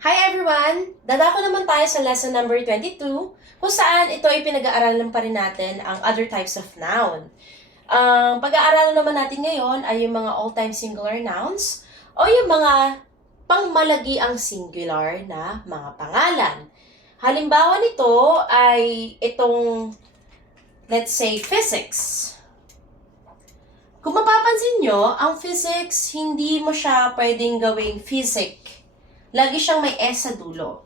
Hi everyone! Dadako naman tayo sa lesson number 22 kung saan ito ay pinag-aaralan pa rin natin ang other types of noun. Ang pag-aaralan naman natin ngayon ay yung mga all-time singular nouns o yung mga pangmalagiang singular na mga pangalan. Halimbawa nito ay itong, let's say, physics. Kung mapapansin nyo, ang physics, hindi mo siya pwedeng gawing physic. Lagi siyang may S sa dulo.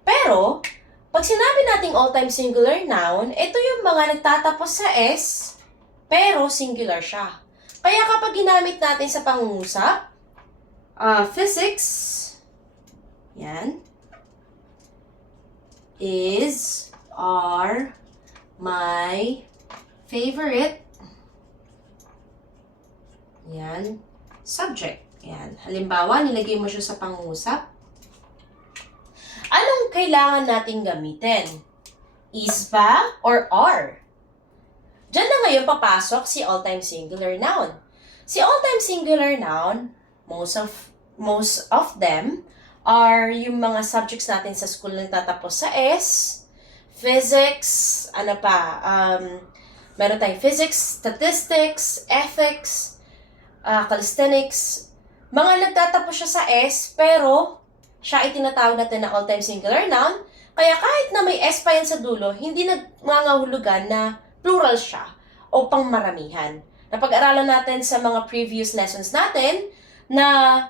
Pero, pag sinabi nating all-time singular noun, ito yung mga nagtatapos sa S, pero singular siya. Kaya kapag ginamit natin sa pangungusap, physics, yan, is, are, my favorite, yan, subject. Yan. Halimbawa, nilagay mo siya sa pangungusap. Anong kailangan nating gamitin? Is ba or are? Diyan na ngayon papasok si all-time singular noun. Si all-time singular noun, most of them are yung mga subjects natin sa school na tatapos sa S, physics, meron tayong physics, statistics, ethics, calisthenics, mga nagtatapos siya sa S, pero siya ay tinatawag natin na all-time singular noun. Kaya kahit na may S pa yan sa dulo, hindi nangangahulugan na plural siya o pangmaramihan. Napag-aralan natin sa mga previous lessons natin na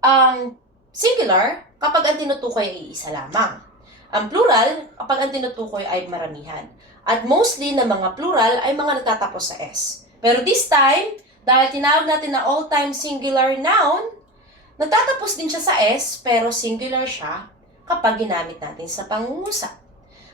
ang singular kapag ang tinutukoy ay isa lamang. Ang plural kapag ang tinutukoy ay maramihan. At mostly na mga plural ay mga nagtatapos sa S. Pero this time, dahil tinawag natin na all-time singular noun, nagtatapos din siya sa S, pero singular siya kapag ginamit natin sa pangungusap.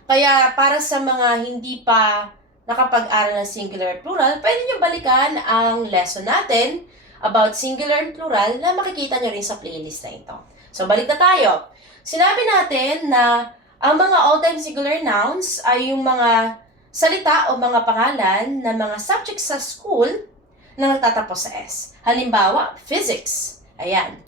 Kaya para sa mga hindi pa nakapag-aral ng singular at plural, pwede nyo balikan ang lesson natin about singular and plural na makikita nyo rin sa playlist na ito. So balik na tayo. Sinabi natin na ang mga all-time singular nouns ay yung mga salita o mga pangalan na mga subjects sa school na nagtatapos sa S. Halimbawa, physics. Ayan.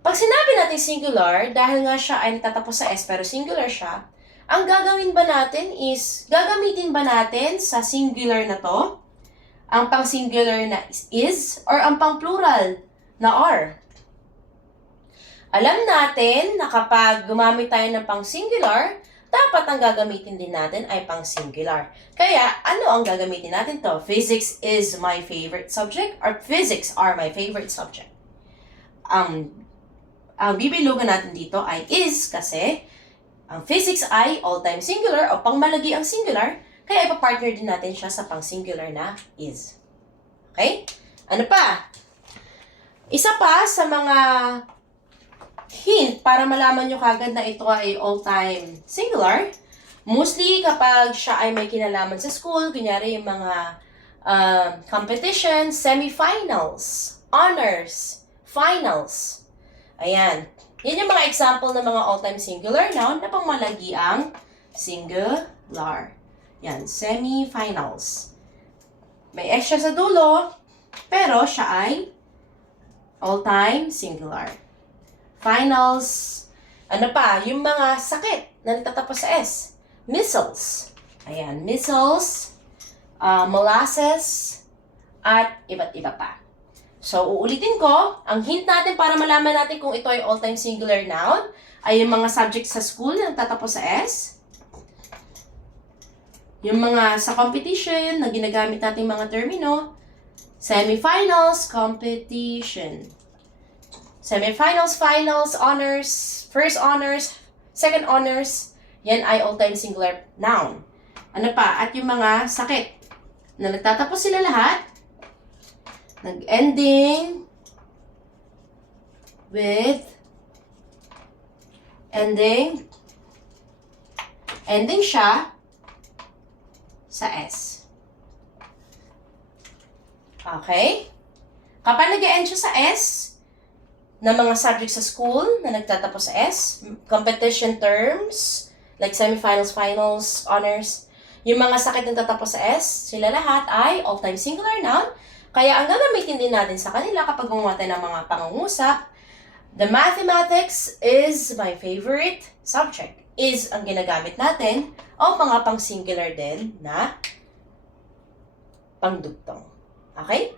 Pag sinabi natin singular, dahil nga siya ay nagtatapos sa S pero singular siya, ang gagawin ba natin is, gagamitin ba natin sa singular na to, ang pang-singular na is, or ang pang-plural na are? Alam natin na kapag gumamit tayo ng pang-singular, dapat ang gagamitin din natin ay pang-singular. Kaya, ano ang gagamitin natin to? Physics is my favorite subject or physics are my favorite subject. Ang bibilugan natin dito ay is kasi ang physics ay all-time singular o pangmalagi ang singular, kaya ipapartner din natin siya sa pang-singular na is. Okay? Ano pa? Isa pa sa mga hint para malaman nyo kagad na ito ay all-time singular. Mostly kapag siya ay may kinalaman sa school, kunyari yung mga competitions, semifinals, honors, finals. Ayan. Yan yung mga example ng mga all-time singular noun na pangmalagi ang singular. Yan, semifinals. May S siya sa dulo, pero siya ay all-time singular. Finals, ano pa, yung mga sakit na nagtatapos sa S. Measles. Ayan, measles, molasses, at iba't iba pa. So, uulitin ko, ang hint natin para malaman natin kung ito ay all-time singular noun ay yung mga subjects sa school na nagtatapos sa S. Yung mga sa competition na ginagamit natin mga termino. Semifinals, competition. Semifinals, finals, honors, first honors, second honors, yan ay all-time singular noun. Ano pa? At yung mga sakit na nagtatapos sila lahat, nag-ending with, ending siya sa S. Okay? Kapag nag-end siya sa S, na mga subjects sa school na nagtatapos sa S, competition terms, like semifinals, finals, honors, yung mga sakit na tatapos sa S, sila lahat ay all-time singular noun. Kaya ang gagamitin din natin sa kanila kapag gumawa tayo ng mga pangungusap, The mathematics is my favorite subject. Is ang ginagamit natin o mga pang-singular din na pangdugtong. Okay?